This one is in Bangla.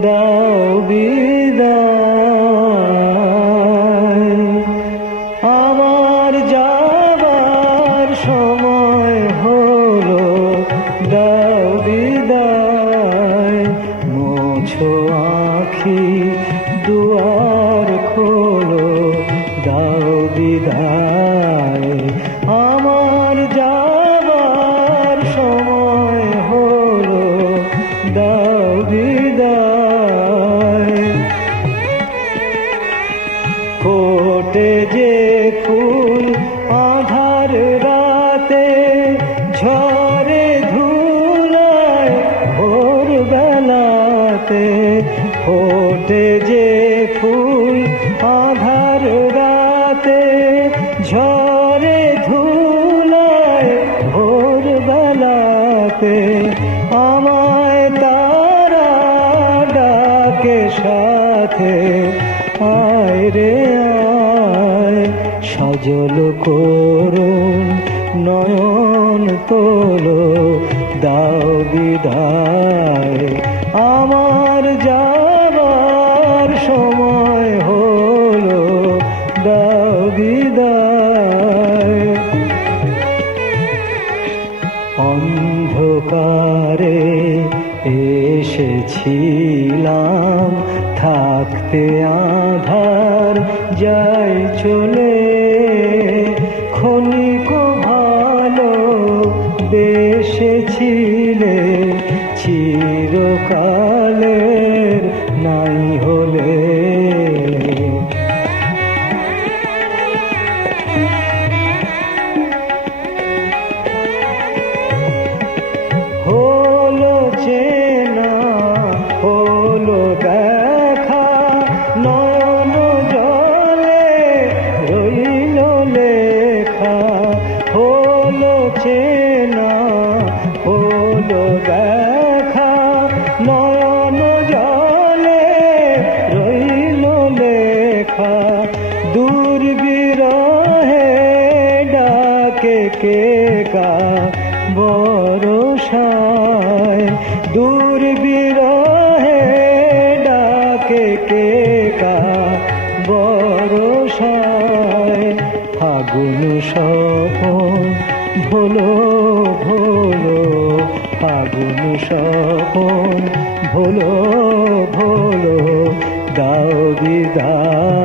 দাও বিদায়। আমার যাবার সময় হলো, দাও বিদায়। মোছো আঁখি দুয়ার খোলো, দাও বিদায়। আমার যাবার সময় হলো, দাও বিদায়। ফোটে যে ফুল আঁধার রাতে, ঝরে ধুলায় ভোর বেলাতে। ফোটে যে ফুল আঁধার রাতে, ঝরে ধুলায় ভোর বেলাতে। আমায় তারা ডাকে সাথে, আয় রে আয়। সজল করুণ নয়ন তোলো, দাও বিদায়। আমার যাবার সময় হলো, দাও বিদায়। অন্ধকারে এসেছিলাম, থাকতে আঁধার যাই চলে। ক্ষণিক ভালো বেসেছিলে, চিরকালের নাই হলে। হলো চেনা হলো দেখা, নয়ন জলে রইল লেখা। হলো চেনা হলো দেখা, নয়ন জলে রইল লেখা। দূর বিরহে ডাকে কে কা বরষায়। দূর বিরহে ডাকে কে কা বরষায়। ফাগুন স্বপন ভোলো ভোলো, ফাগুন স্বপন ভোলো ভোলো, দাও বিদায়।